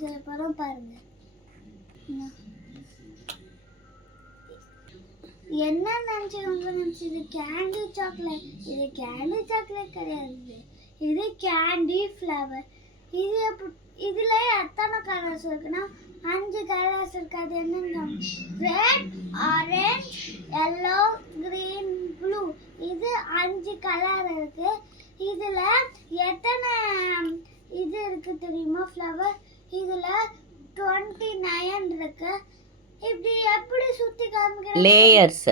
செய்ய போகிறோம் பாருங்க. என்ன நினச்சி இது கேண்டி சாக்லேட். இது கேண்டி சாக்லேட் கிடையாது, இது கேண்டி ஃப்ளவர். இதுல எத்தனை கலர்ஸ் இருக்குன்னா 5 கலர்ஸ் இருக்கு. அது என்னன்னா red, orange, yellow, green, blue. இது 5 கலர் இருக்கு. இதுல எத்தனை இது இருக்கு தெரியுமா ஃப்ளவர்? இதுல 29 இருக்கு. இப்படி எப்படி சுத்தி காமிக்கிறேன்? லேயர்ஸ்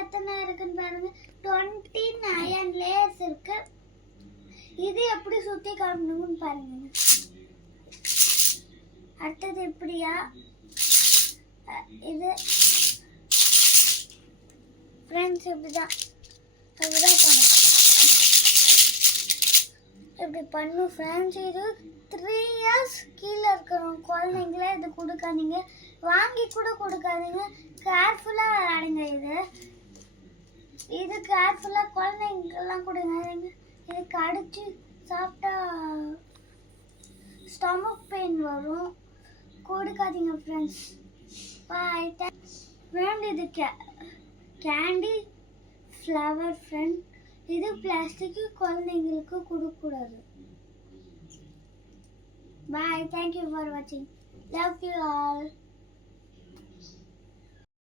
எத்தனை இருக்குன்னு பாருங்க. 29 லேயர்ஸ் இருக்கு. இது எப்படி சுத்தி காமிக்கணும்னு பாருங்க. அடுத்தது இப்படியா இது ஃப்ரெண்ட்ஸ் இப்படிதான் பண்ணும். இப்படி பண்ணும் ஃப்ரெண்ட்ஸ். இது 3 இயர்ஸ் கீழே இருக்கிறோம் குழந்தைங்களே இது கொடுக்காதீங்க, வாங்கி கூட கொடுக்காதீங்க. கேர்ஃபுல்லாக விளையாடுங்க. இது கேர்ஃபுல்லாக குழந்தைங்கெல்லாம் கொடுங்க. இது கடிச்சு சாப்பிட்டா ஸ்டொமக் பெயின் வரும், கொடுக்காதீங்க ஃப்ரெண்ட்ஸ். பாய் ஃப்ரெண்ட். இது கேண்டி ஃப்ளவர் ஃப்ரெண்ட். இது பிளாஸ்டிக் குழந்தைங்களுக்கு கொடுக்கக்கூடாது. பாய், தேங்க்யூ ஃபார் வாட்சிங். Love you all.